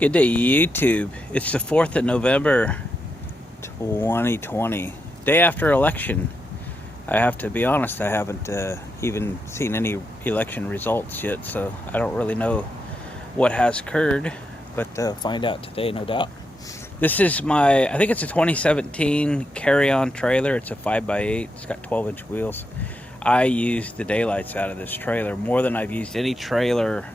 Good day, YouTube. It's the 4th of November, 2020. Day after election. I have to be honest, I haven't even seen any election results yet, so I don't really know what has occurred, but find out today, no doubt. This is I think it's a 2017 carry-on trailer. It's a 5x8. It's got 12-inch wheels. I used the daylights out of this trailer more than I've used any trailer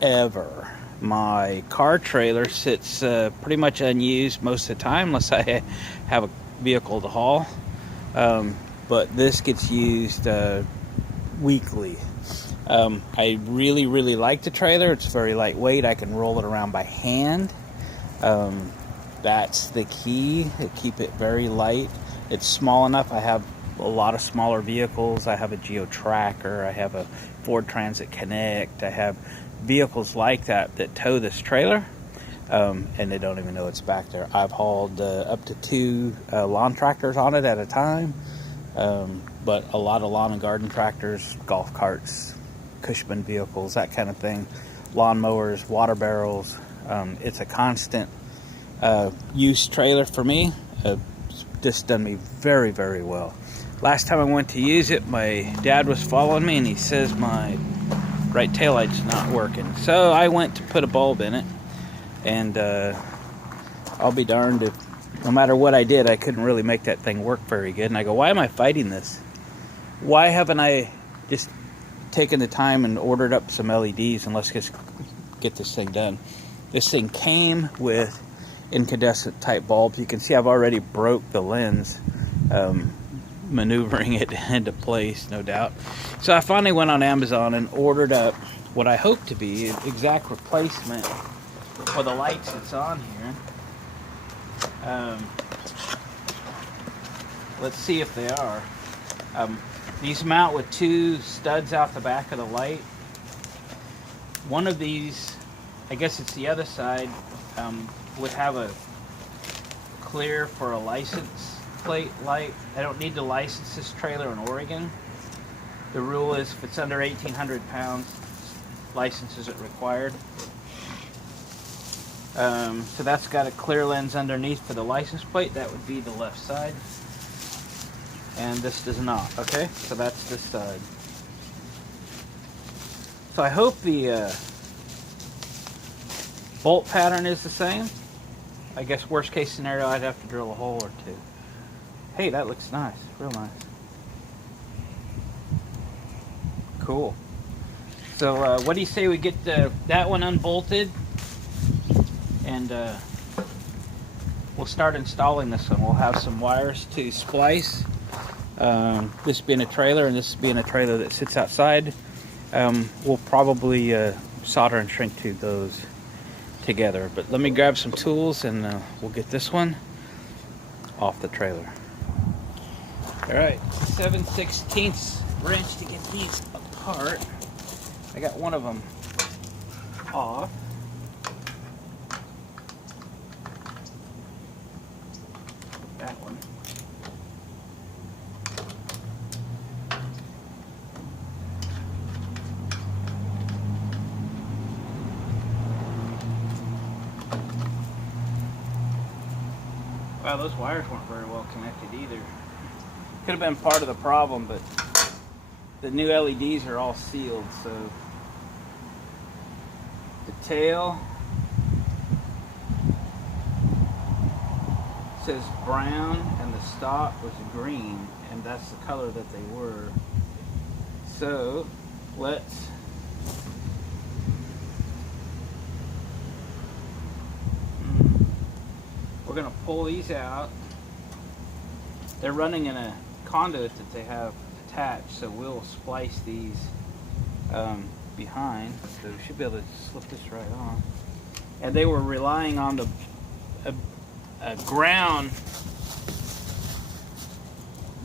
ever. My car trailer sits pretty much unused most of the time unless I have a vehicle to haul. But this gets used weekly. I really like the trailer. It's very lightweight. I can roll it around by hand. That's the key. Keep it very light. It's small enough. I have a lot of smaller vehicles. I have a Geo Tracker. I have a Ford Transit Connect. I have vehicles like that tow this trailer, and they don't even know it's back there. I've hauled up to 2 lawn tractors on it at a time, but a lot of lawn and garden tractors, golf carts, Cushman vehicles, that kind of thing, lawn mowers, water barrels. It's a constant use trailer for me. Just done me very well. Last time I went to use it, my dad was following me and he says my right taillight's not working. So I went to put a bulb in it, and I'll be darned if, no matter what I did, I couldn't really make that thing work very good. And I go, why am I fighting this? Why haven't I just taken the time and ordered up some LEDs and let's just get this thing done? This thing came with incandescent type bulbs. You can see I've already broke the lens, maneuvering it into place, no doubt. So I finally went on Amazon and ordered up what I hope to be an exact replacement for the lights that's on here. Let's see if they are. These mount with 2 studs out the back of the light. One of these, I guess it's the other side, would have a clear for a license plate light. I don't need to license this trailer in Oregon. The rule is if it's under 1,800 pounds, license isn't required. So that's got a clear lens underneath for the license plate. That would be the left side. And this does not. Okay, so that's this side. So I hope the bolt pattern is the same. I guess worst case scenario, I'd have to drill a hole or 2. Hey, that looks nice, real nice. Cool. So what do you say we get that one unbolted, and we'll start installing this one. We'll have some wires to splice. This being a trailer and this being a trailer that sits outside, we'll probably solder and shrink tube those together. But let me grab some tools and we'll get this one off the trailer. Alright, 7/16 wrench to get these apart. I got one of them off. That one. Wow, those wires weren't very well connected either. Could have been part of the problem, but the new LEDs are all sealed, so the tail says brown and the stock was green, and that's the color that they were. So we're gonna pull these out. They're running in a conduit that they have attached, so we'll splice these behind. So we should be able to slip this right on. And they were relying on a ground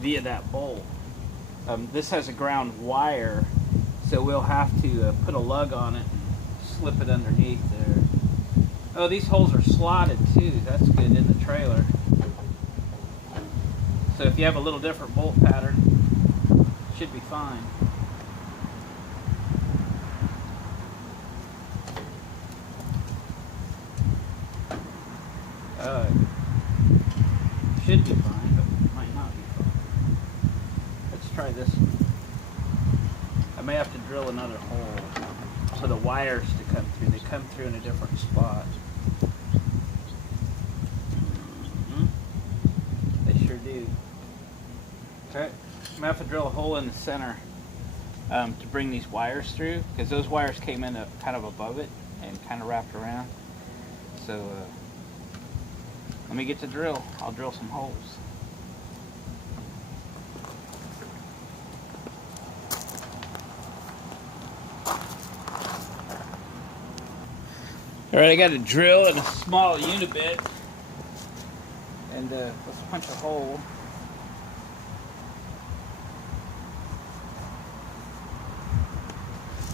via that bolt. This has a ground wire, so we'll have to put a lug on it and slip it underneath there. Oh, these holes are slotted too. That's good in the trailer. So if you have a little different bolt pattern, it should be fine. Uh, should be fine, but might not be fine. Let's try this one. I may have to drill another hole for the wires to come through. They come through in a different spot. They sure do. Okay, I'm gonna have to drill a hole in the center to bring these wires through, because those wires came in kind of above it and kind of wrapped around. So let me get to drill. I'll drill some holes. All right, I got a drill and a small unibit, and let's punch a hole.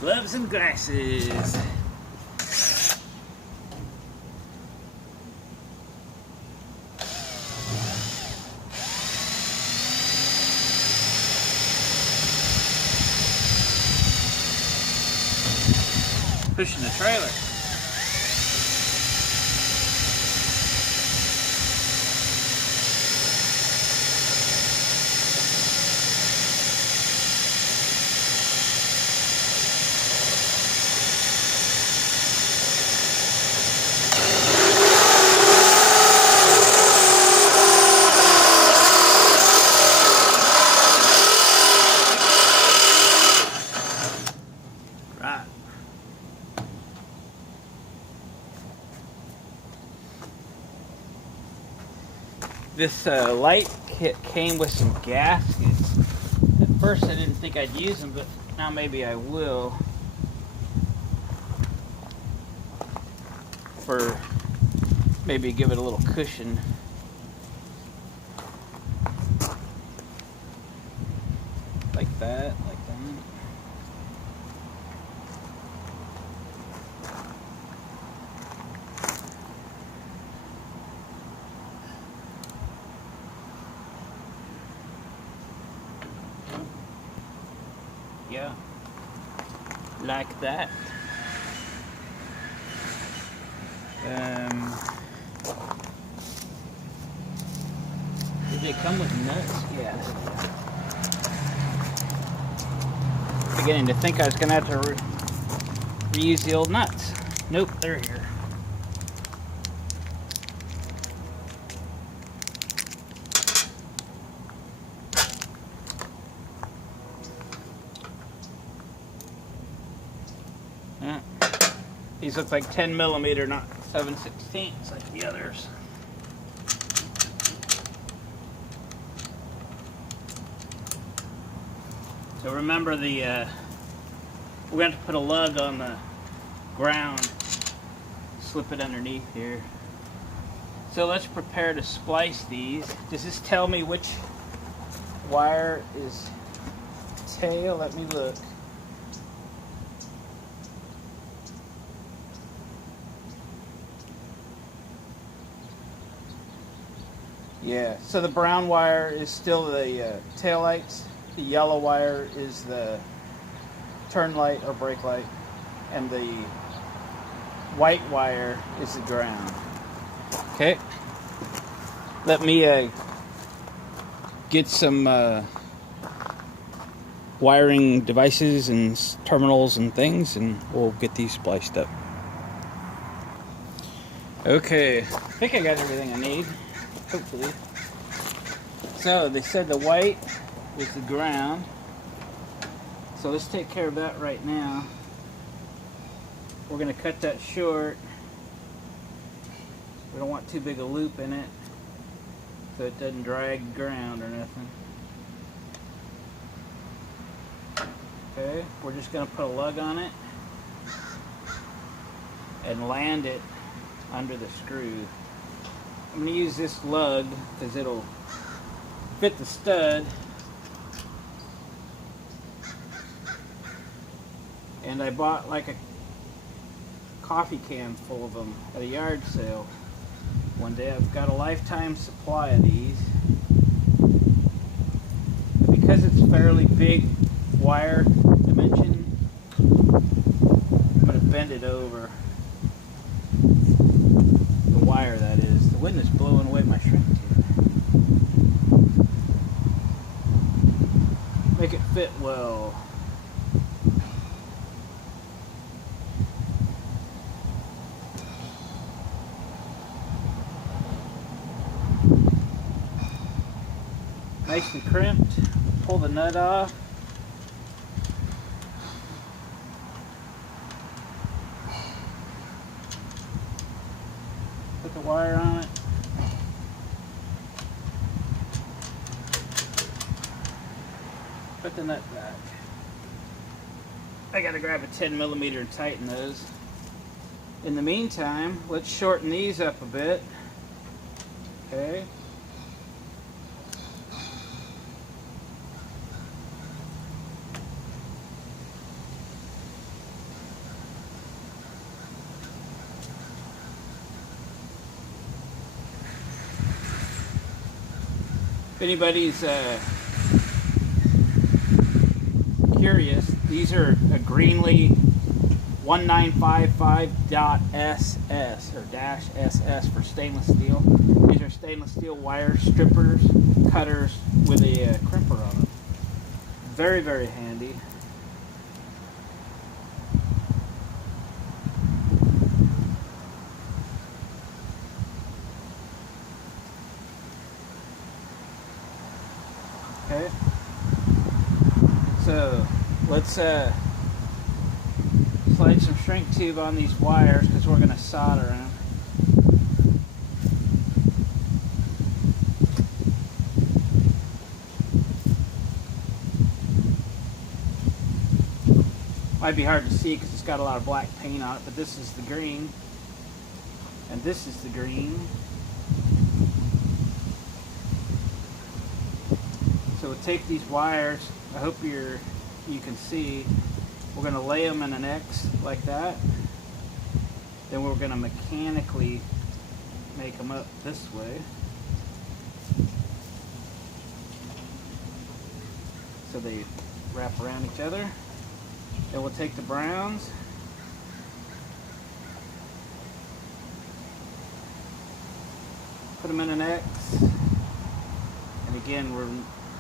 Gloves and glasses. Pushing the trailer. Right. This light kit came with some gaskets. At first I didn't think I'd use them, but now maybe I will. For maybe give it a little cushion. Like that, like that. Yeah, like that. Did they come with nuts? Yeah. Beginning to think I was gonna have to reuse the old nuts. Nope, they're here. These look like 10mm, not 7/16 like the others. So remember we're going to put a lug on the ground, slip it underneath here. So let's prepare to splice these. Does this tell me which wire is tail? Let me look. Yeah, so the brown wire is still the tail lights. The yellow wire is the turn light or brake light. And the white wire is the ground. Okay. Let me get some wiring devices and terminals and things, and we'll get these spliced up. Okay, I think I got everything I need. Hopefully. So they said the white was the ground. So let's take care of that right now. We're going to cut that short. We don't want too big a loop in it so it doesn't drag ground or nothing. Okay, we're just going to put a lug on it and land it under the screw. I'm going to use this lug because it'll fit the stud, and I bought like a coffee can full of them at a yard sale one day. I've got a lifetime supply of these. Because it's fairly big wire dimension, I'm going to bend it over. The wire, that is. The witness fit well. Nice and crimped. Pull the nut off. Put the wire on it. Put the nut back. I gotta grab a 10mm and tighten those. In the meantime, let's shorten these up a bit. Okay. If anybody's curious, these are a Greenlee 1955.SS or -SS for stainless steel. These are stainless steel wire strippers, cutters with a crimper on them. Very, very handy. Okay, so let's slide some shrink tube on these wires because we're going to solder them. Might be hard to see because it's got a lot of black paint on it, but this is the green, and this is the green. So we'll take these wires, I hope you can see, we're going to lay them in an X like that. Then we're going to mechanically make them up this way. So they wrap around each other. Then we'll take the browns, put them in an X, and again we're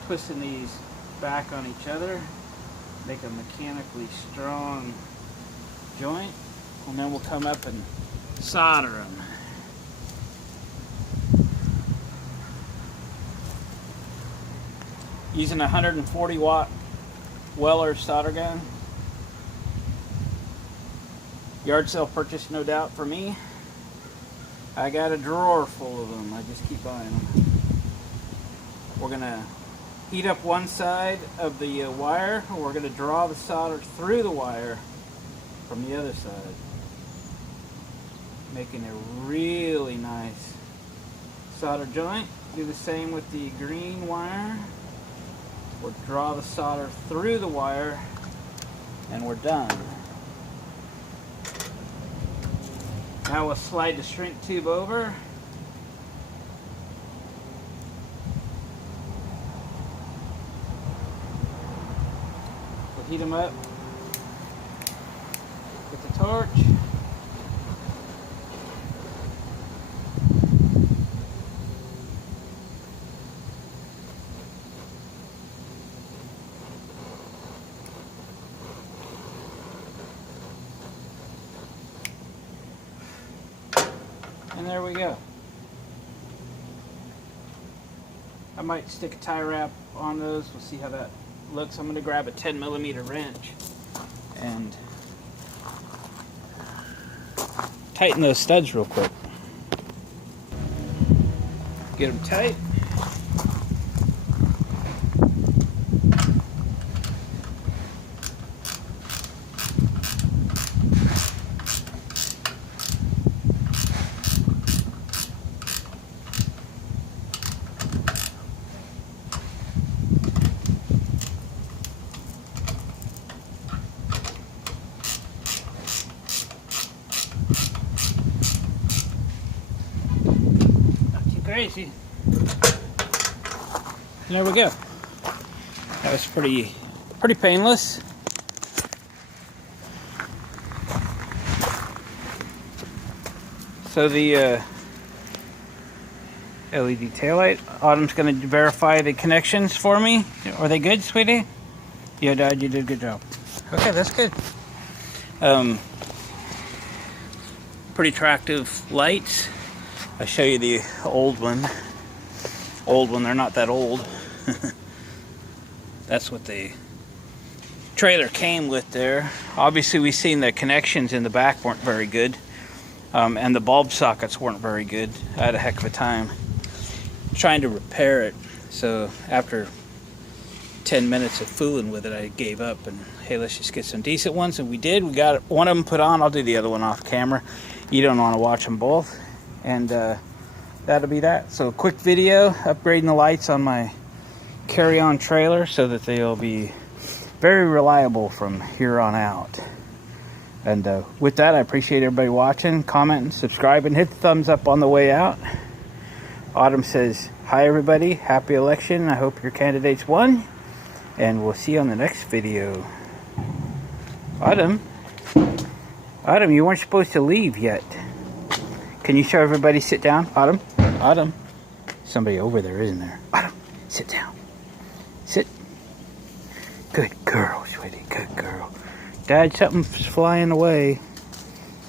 twisting these back on each other, make a mechanically strong joint, and then we'll come up and solder them. Using a 140-watt Weller solder gun. Yard sale purchase, no doubt, for me. I got a drawer full of them. I just keep buying them. We're going to heat up one side of the wire, and we're going to draw the solder through the wire from the other side, making a really nice solder joint. Do the same with the green wire. We'll draw the solder through the wire, and we're done. Now we'll slide the shrink tube over. We'll heat them up with the torch. And there we go. I might stick a tie wrap on those. We'll see how that looks. I'm going to grab a 10mm wrench and tighten those studs real quick. Get them tight. Crazy. There we go. That was pretty painless. So the LED taillight, Autumn's going to verify the connections for me. Are they good, sweetie? Yeah, Dad, you did a good job. Okay, that's good. Pretty attractive lights. I'll show you the old one. Old one, they're not that old. That's what the trailer came with there. Obviously, we seen the connections in the back weren't very good. And the bulb sockets weren't very good. I had a heck of a time trying to repair it. So after 10 minutes of fooling with it, I gave up and hey, let's just get some decent ones. And we did. We got one of them put on. I'll do the other one off camera. You don't want to watch them both. And that'll be that. So quick video upgrading the lights on my carry-on trailer so that they'll be very reliable from here on out. And with that, I appreciate everybody watching, commenting, subscribing, hit the thumbs up on the way out. Autumn says, hi everybody, happy election. I hope your candidates won. And we'll see you on the next video. Autumn, you weren't supposed to leave yet. Can you show everybody sit down? Autumn. Somebody over there, isn't there? Autumn, sit down. Sit. Good girl, sweetie, good girl. Dad, something's flying away.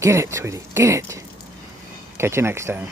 Get it, sweetie, get it. Catch you next time.